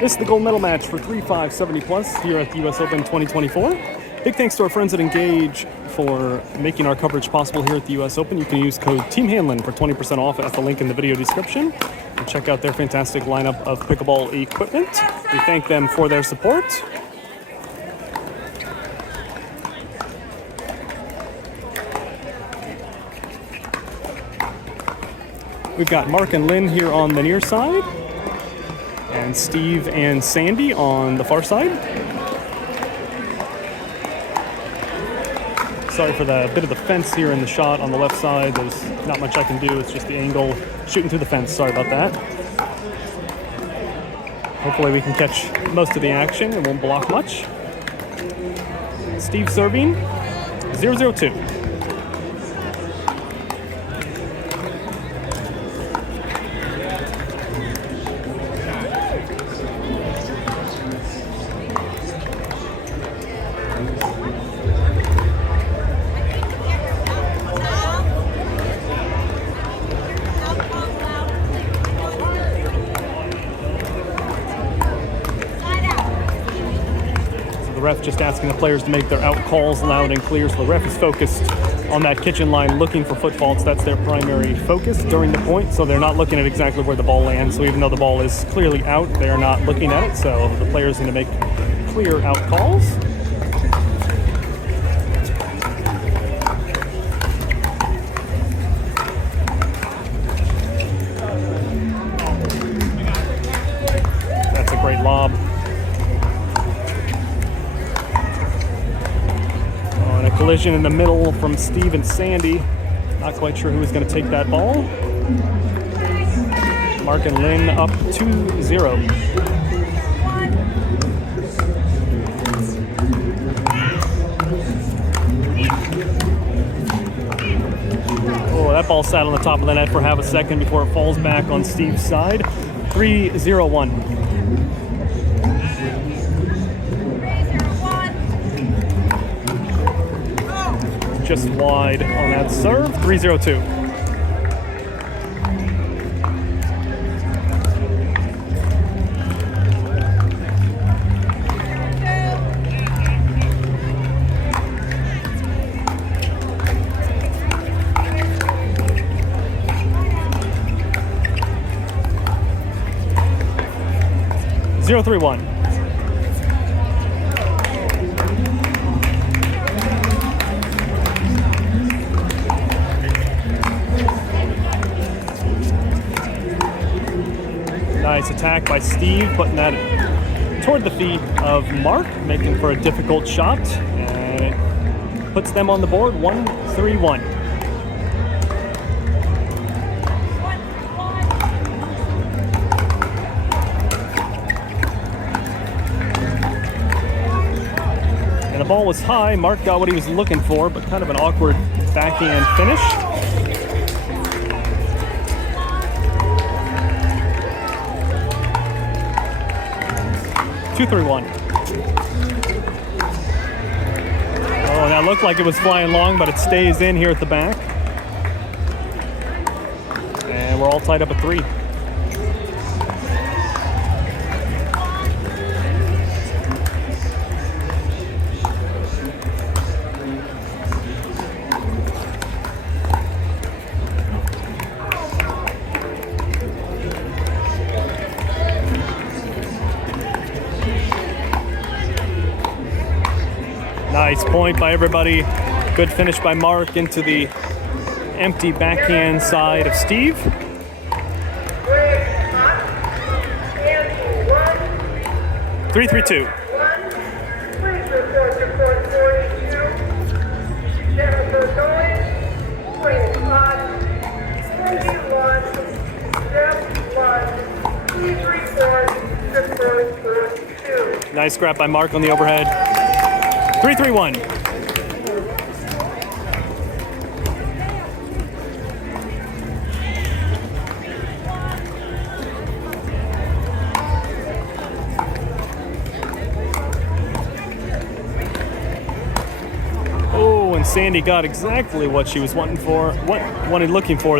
This is the gold medal match for 3-5 70+ here at the US Open 2024. Big thanks to our friends at Engage for making our coverage possible here at the US Open. You can use code TEAMHANLON for 20% off at the link in the video description. And check out their fantastic lineup of pickleball equipment. We thank them for their support. We've got Mark and Lynn here on the near side, and Steve and Sandy on the far side. Sorry for the bit of the fence here in the shot on the left side. There's not much I can do. It's just the angle shooting through the fence. Sorry about that. Hopefully we can catch most of the action. It won't block much. Steve serving 0-0-2. The ref just asking the players to make their out calls loud and clear. So the ref is focused on that kitchen line looking for foot faults. That's their primary focus during the point. So they're not looking at exactly where the ball lands. So even though the ball is clearly out, they are not looking at it. So the players need to make clear out calls. That's a great lob. Collision in the middle from Steve and Sandy. Not quite sure who is going to take that ball. Mark and Lynn up 2-0. Oh, that ball sat on the top of the net for half a second before it falls back on Steve's side. 3-0-1. Just wide on that serve, 3-0-2. Zero, 3-1. Nice attack by Steve, putting that toward the feet of Mark, making for a difficult shot, and it puts them on the board 1-3-1. And the ball was high. Mark got what he was looking for, but kind of an awkward backhand finish. 2-3-1. Oh, that looked like it was flying long, but it stays in here at the back. And we're all tied up at 3. Nice point by everybody. Good finish by Mark into the empty backhand side of Steve. Three, 3-2. Nice scrap by Mark on the overhead. 3-3-1. Oh, and Sandy got exactly what she was looking for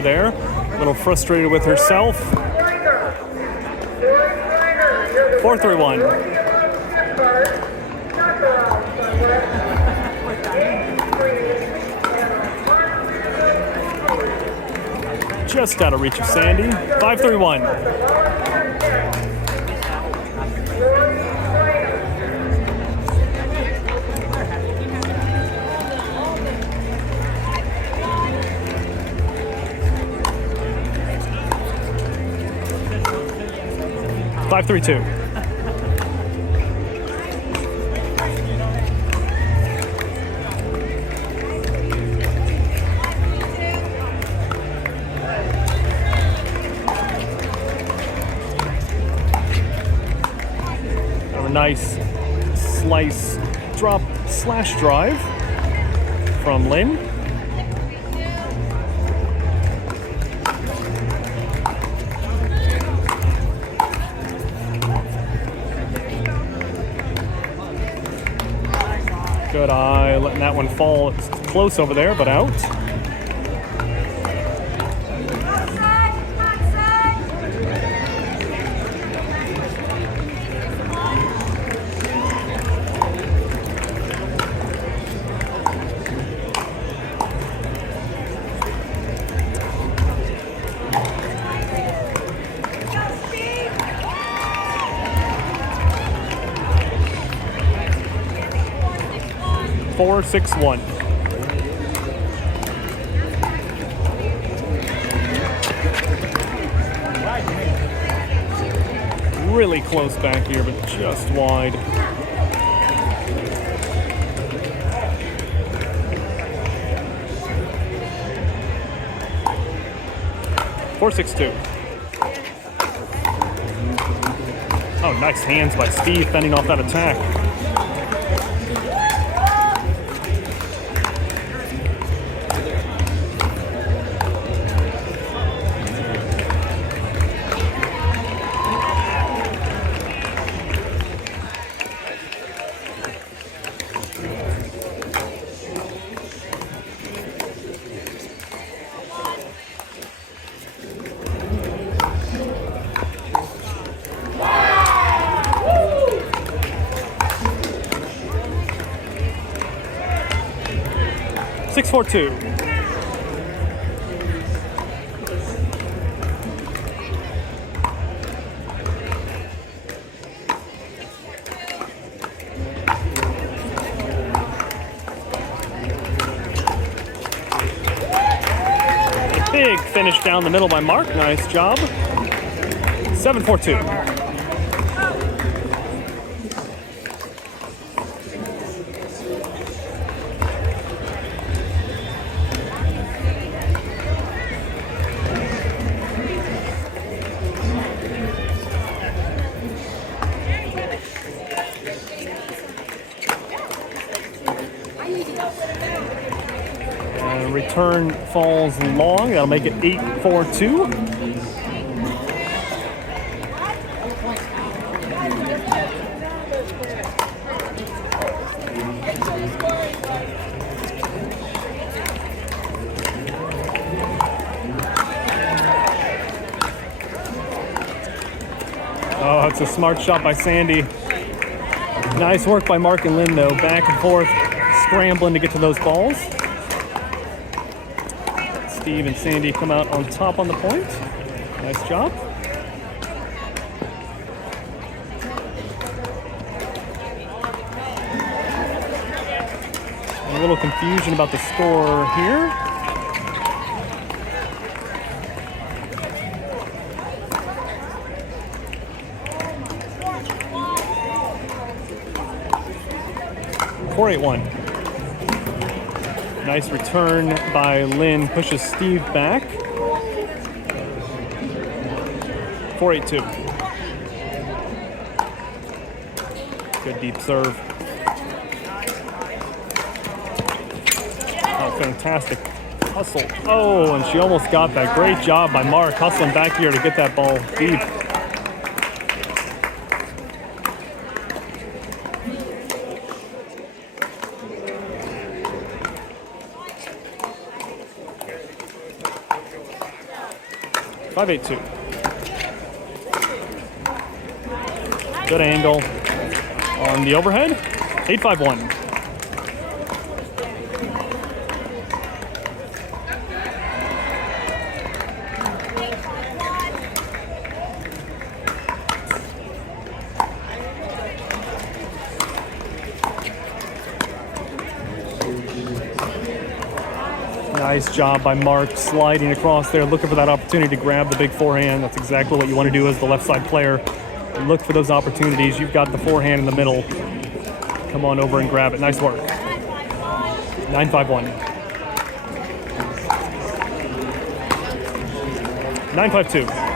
there. A little frustrated with herself. 4-3. 4-3-1. Just out of reach of Sandy. 5-3-1. Five, 3-2. A nice slice drop slash drive from Lynn. Good eye, letting that one fall. It's close over there, but out. Four, 6-1. Really close back here, but just wide. Four, 6-2. Oh, nice hands by Steve fending off that attack. Six, 4-2. A big finish down the middle by Mark. Nice job. 7-4-2. Return falls long. That'll make it 8-4-2. Oh, it's a smart shot by Sandy. Nice work by Mark and Lynn, though. Back and forth, scrambling to get to those balls. Steve and Sandy come out on top on the point. Nice job. A little confusion about the score here. Four, 8-1. Nice return by Lynn, pushes Steve back. 4-8-2. Good deep serve. Oh, fantastic hustle. Oh, and she almost got that. Great job by Mark, hustling back here to get that ball deep. Five, 8-2. Good angle on the overhead. 8-5-1. Nice job by Mark sliding across there, looking for that opportunity to grab the big forehand. That's exactly what you want to do as the left side player. Look for those opportunities. You've got the forehand in the middle. Come on over and grab it. Nice work. 9-5-1. 9-5-2.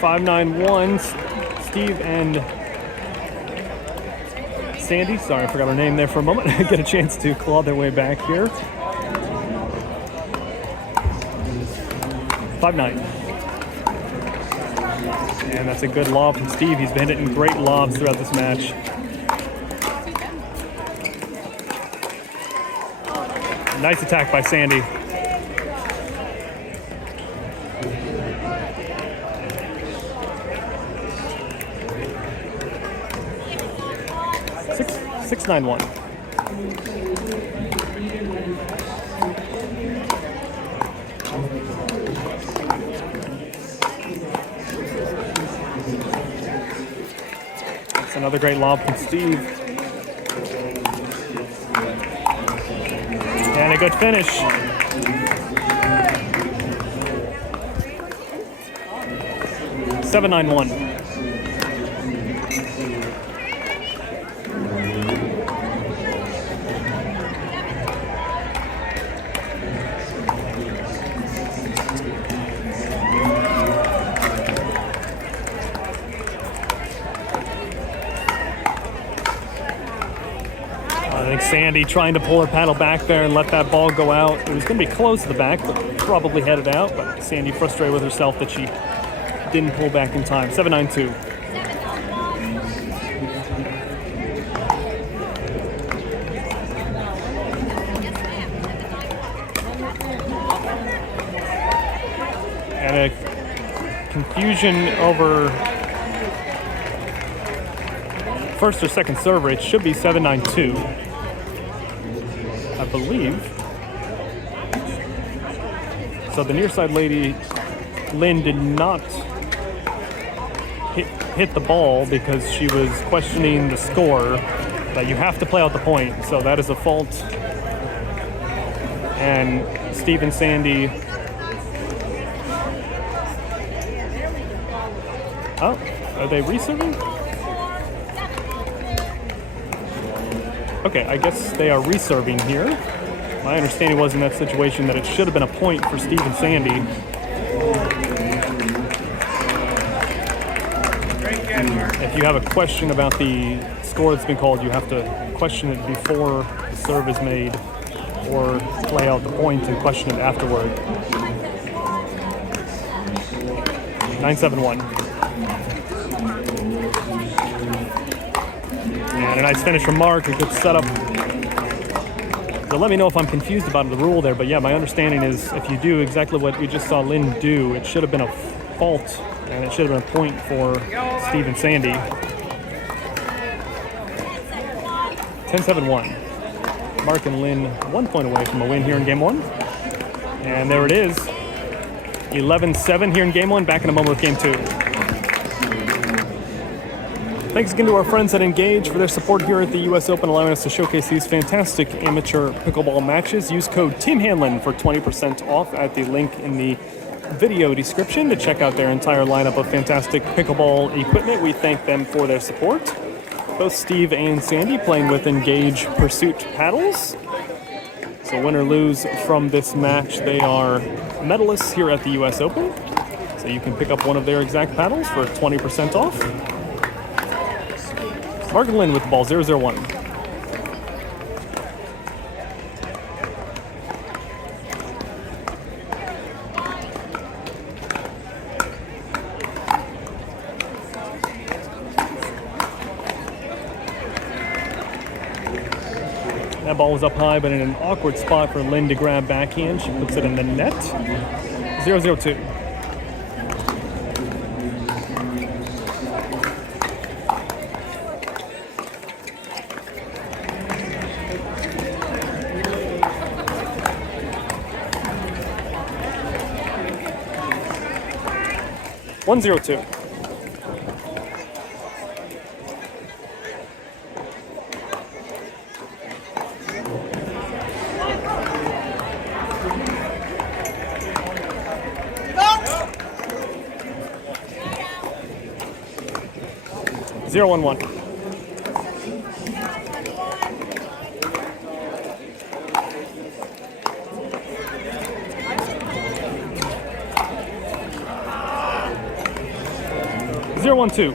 Five, 9-1. Steve and Sandy, sorry, I forgot her name there for a moment, get a chance to claw their way back here. 5-9. And that's a good lob from Steve. He's been hitting great lobs throughout this match. Nice attack by Sandy. 6-9-1. That's another great lob from Steve. And a good finish. 7-9-1. I think Sandy trying to pull her paddle back there and let that ball go out. It was going to be close to the back, but probably headed out. But Sandy frustrated with herself that she didn't pull back in time. 7-9-2. And a confusion over first or second serve rate. Should be 7-9-2. I believe. So the near side lady, Lynn, did not hit the ball because she was questioning the score, that you have to play out the point. So that is a fault. And Steve and Sandy. Oh, are they reserving? Okay, I guess they are reserving here. My understanding was in that situation that it should have been a point for Steve and Sandy. If you have a question about the score that's been called, you have to question it before the serve is made, or play out the point and question it afterward. 9-7-1. And a nice finish from Mark, a good setup. So let me know if I'm confused about the rule there, but yeah, my understanding is if you do exactly what we just saw Lynn do, it should have been a fault, and it should have been a point for Steve and Sandy. 10-7-1. Mark and Lynn 1 point away from a win here in game one. And there it is. 11-7 here in game one, back in a moment with game two. Thanks again to our friends at Engage for their support here at the US Open, allowing us to showcase these fantastic amateur pickleball matches. Use code TEAMHANLON for 20% off at the link in the video description to check out their entire lineup of fantastic pickleball equipment. We thank them for their support. Both Steve and Sandy playing with Engage Pursuit paddles. So win or lose from this match, they are medalists here at the US Open. So you can pick up one of their exact paddles for 20% off. Mark and Lynn with the ball, 0-0-1. ball was up high, but in an awkward spot for Lynn to grab backhand. She puts it in the net. 0-0-2. One zero two. Zero one one. Zero one two.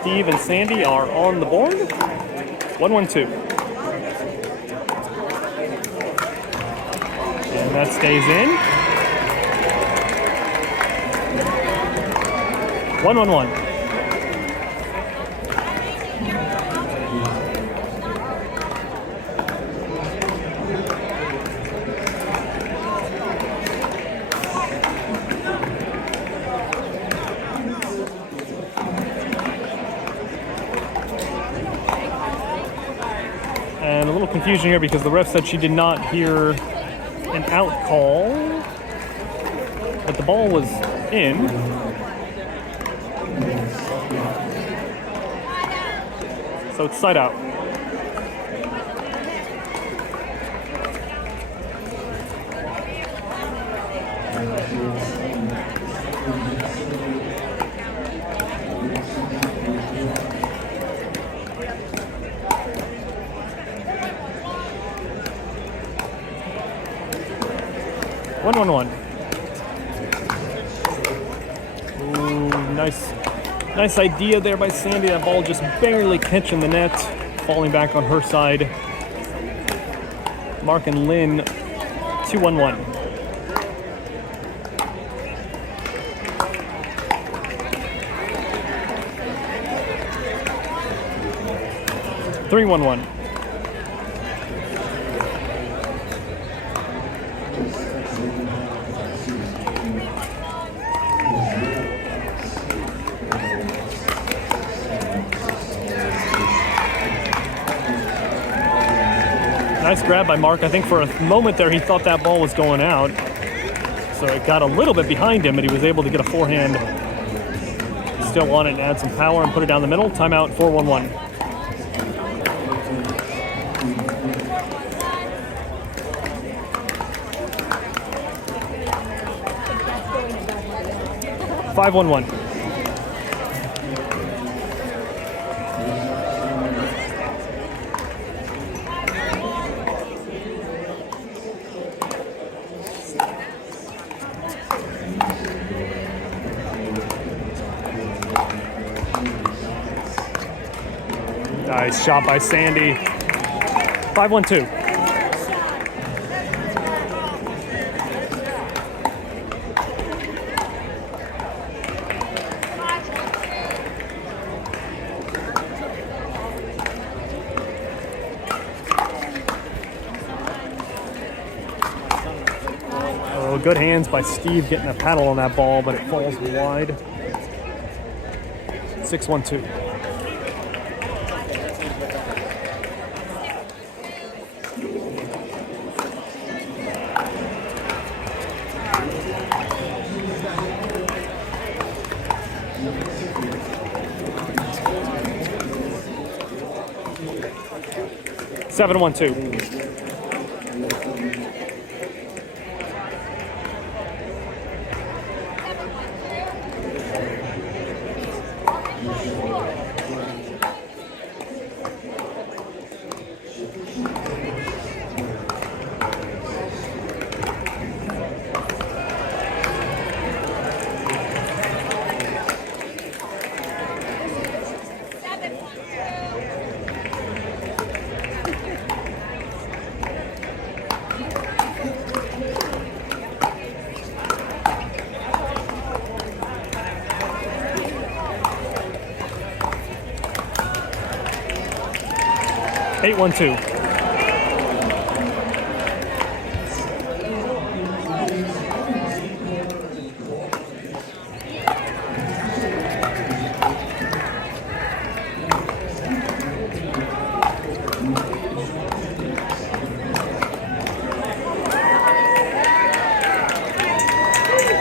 Steve and Sandy are on the board. 1-1-2. And that stays in. 1-1-1. And a little confusion here because the ref said she did not hear an out call, but the ball was in. So it's side out. One, one, one. Ooh, nice idea there by Sandy. That ball just barely catching the net, falling back on her side. Mark and Lynn, 2-1-1. Three, 1-1. Nice grab by Mark. I think for a moment there he thought that ball was going out. So it got a little bit behind him, but he was able to get a forehand still on it and add some power and put it down the middle. Timeout, 4-1-1. Five, 1-1. Nice shot by Sandy. 5-1-2. Oh, good hands by Steve getting a paddle on that ball, but it falls wide. 6-1-2. Seven, 1-2. 8-1-2.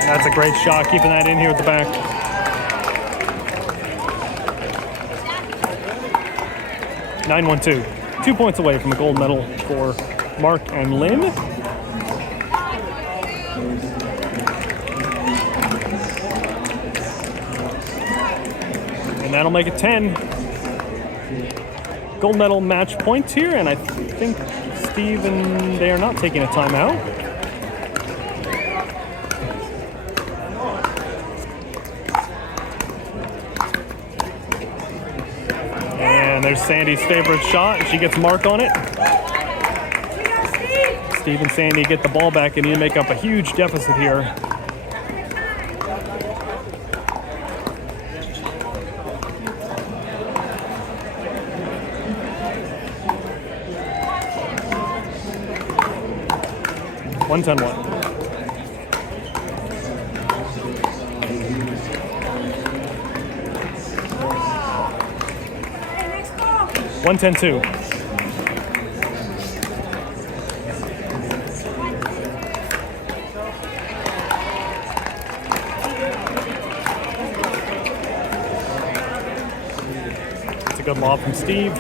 That's a great shot, keeping that in here at the back. Nine, 1-2. 2 points away from a gold medal for Mark and Lynn. And that'll make it 10. Gold medal match points here, and I think Steve and they are not taking a timeout. And there's Sandy's favorite shot, and she gets Mark on it. Steve and Sandy get the ball back and need to make up a huge deficit here. One 10-1. One 10-2. It's a good lob from Steve.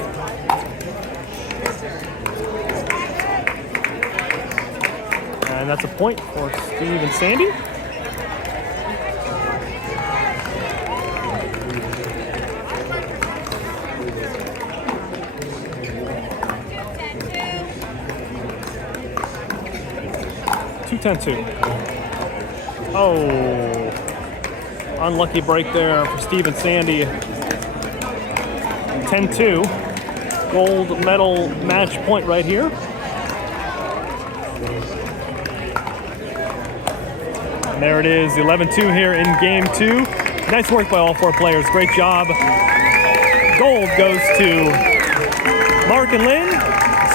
And that's a point for Steve and Sandy. Two 10-2. Oh, unlucky break there for Steve and Sandy. 10-2. Gold medal match point right here. And there it is, 11-2 here in game 2. Nice work by all 4 players. Great job. Gold goes to Mark and Lynn.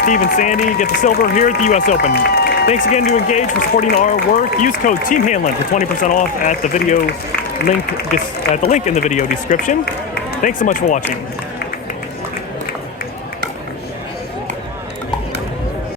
Steve and Sandy get the silver here at the US Open. Thanks again to Engage for supporting our work. Use code TEAMHANLON for 20% off at the link in the video description. Thanks so much for watching.